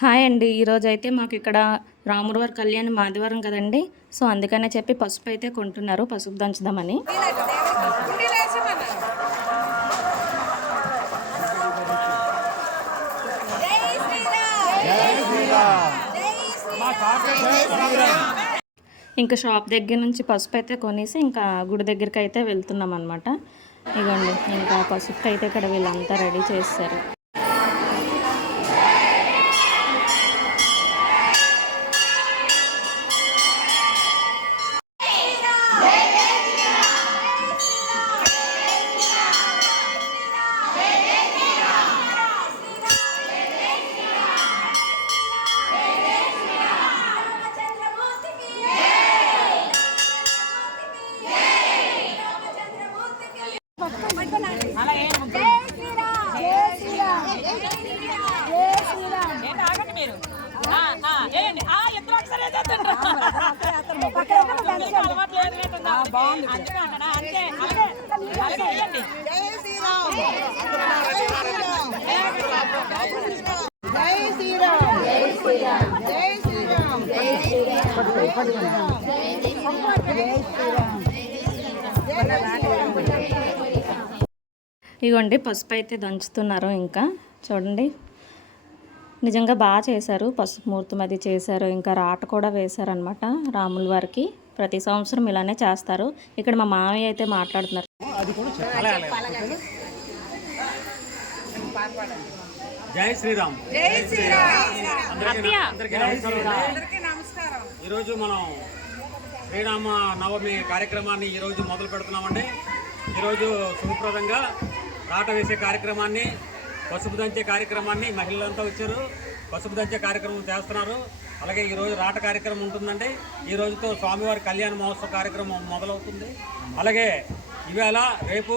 Hi అండి. ఈరోజైతే మాకు ఇక్కడ రాముడి వారి కళ్యాణం ఆదివారం కదండి. సో అందుకనే చెప్పి పసుపు అయితే కొంటున్నారు, పసుపు దంచుదామని. ఇంకా షాప్ దగ్గర నుంచి పసుపు అయితే కొనేసి ఇంకా గుడి దగ్గరికి అయితే వెళ్తున్నాం అనమాట. ఇగోండి ఇంకా పసుపు అయితే ఇక్కడ వీళ్ళంతా రెడీ చేస్తారు. ఇగోండి పసుపు అయితే దంచుతున్నారు. ఇంకా చూడండి నిజంగా బాగా చేశారు. పసుపు ముహూర్తం అది చేశారు. ఇంకా రాట కూడా వేశారనమాట రాముల వారికి. ప్రతి సంవత్సరం ఇలానే చేస్తారు. ఇక్కడ మా మామయ్య అయితే మాట్లాడుతున్నారు. జై శ్రీరామ్. ఈరోజు మనం శ్రీరామ నవమి కార్యక్రమాన్ని ఈరోజు మొదలు పెడుతున్నామండి. ఈరోజు శుభప్రదంగా రాట వేసే కార్యక్రమాన్ని, పసుపు దంచే కార్యక్రమాన్ని మహిళలంతా వచ్చారు. పసుపు దంచే కార్యక్రమం చేస్తున్నారు. అలాగే ఈరోజు రాట కార్యక్రమం ఉంటుందండి. ఈ రోజుతో స్వామివారి కళ్యాణ మహోత్సవ కార్యక్రమం మొదలవుతుంది. అలాగే ఈవేళ రేపు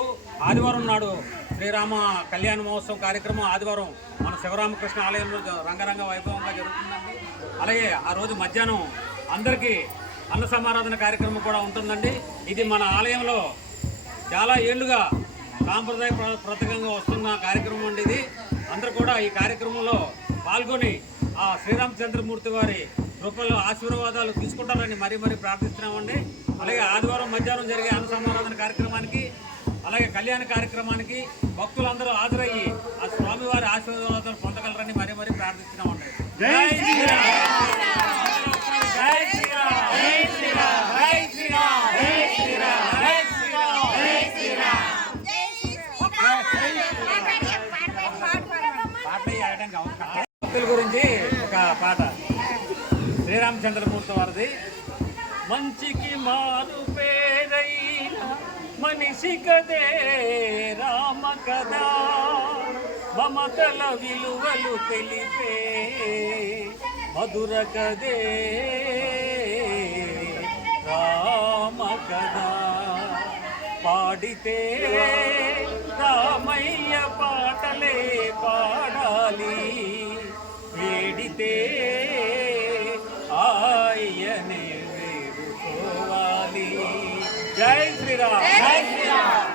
ఆదివారం నాడు శ్రీరామ కళ్యాణ మహోత్సవం కార్యక్రమం ఆదివారం మన శివరామకృష్ణ ఆలయంలో రంగరంగ వైభవంగా జరుగుతుందండి. అలాగే ఆ రోజు మధ్యాహ్నం అందరికీ అన్న సమారాధన కార్యక్రమం కూడా ఉంటుందండి. ఇది మన ఆలయంలో చాలా ఏళ్లుగా సాంప్రదాయప్రదంగా వస్తున్న కార్యక్రమం అండి. ఇది అందరూ కూడా ఈ కార్యక్రమంలో పాల్గొని ఆ శ్రీరామచంద్రమూర్తి వారి కృపల్లో ఆశీర్వాదాలు తీసుకుంటారని మరీ ప్రార్థిస్తున్నామండి. అలాగే ఆదివారం మధ్యాహ్నం జరిగే అన్న సమారాధన కార్యక్రమానికి, అలాగే కళ్యాణ కార్యక్రమానికి భక్తులందరూ హాజరయ్యి ఆ స్వామివారి ఆశీర్వాదాలు పొందగలరని మరీ ప్రార్థిస్తున్నామండి. జై శ్రీరామ్. జై శ్రీరామ్. జై శ్రీరామ్. జై శ్రీరామ్. జై శ్రీరామ్. జై శ్రీరామ్. జై శ్రీరామ్. భక్తుల గురించి ఒక పాట శ్రీరామచంద్రమూర్తి వారిది. మంచికి మారు పేరైన మనిషి కదే రామ కదా, మమతల విలువలు తెలిపే మధుర కదే రామ కదా. పాడితే రామయ్య పాటలే పాడాలి, వేడితే ఆయనే వేడుకోవాలి. జై శ్రీరామ్. జై శ్రీరామ్.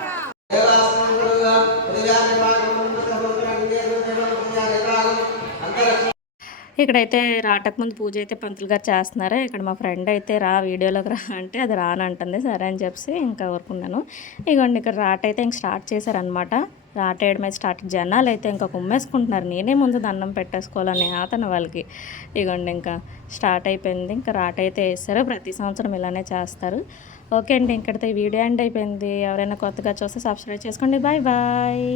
ఇక్కడైతే రాటకు ముందు పూజ అయితే పంతులు గారు చేస్తున్నారు. ఇక్కడ మా ఫ్రెండ్ అయితే రా వీడియోలోకి రా అంటే అది రానంటుంది. సరే అని చెప్పి ఇంకా ఊరుకున్నాను. ఇగోండి ఇక్కడ రాట అయితే ఇంక స్టార్ట్ చేశారనమాట. రాట వేయడం అయితే స్టార్ట్. జనాలు అయితే ఇంకా కుమ్మేసుకుంటున్నారు. నేనే ముందు దండం పెట్టేసుకోవాలని అతను వాళ్ళకి. ఇగోండి ఇంకా స్టార్ట్ అయిపోయింది. ఇంకా రాట అయితే వేస్తారు. ప్రతి సంవత్సరం ఇలానే చేస్తారు. ఓకే అండి, ఇక్కడితో ఈ వీడియో ఎండ్ అయిపోయింది. ఎవరైనా కొత్తగా చూస్తే సబ్స్క్రైబ్ చేసుకోండి. Bye bye.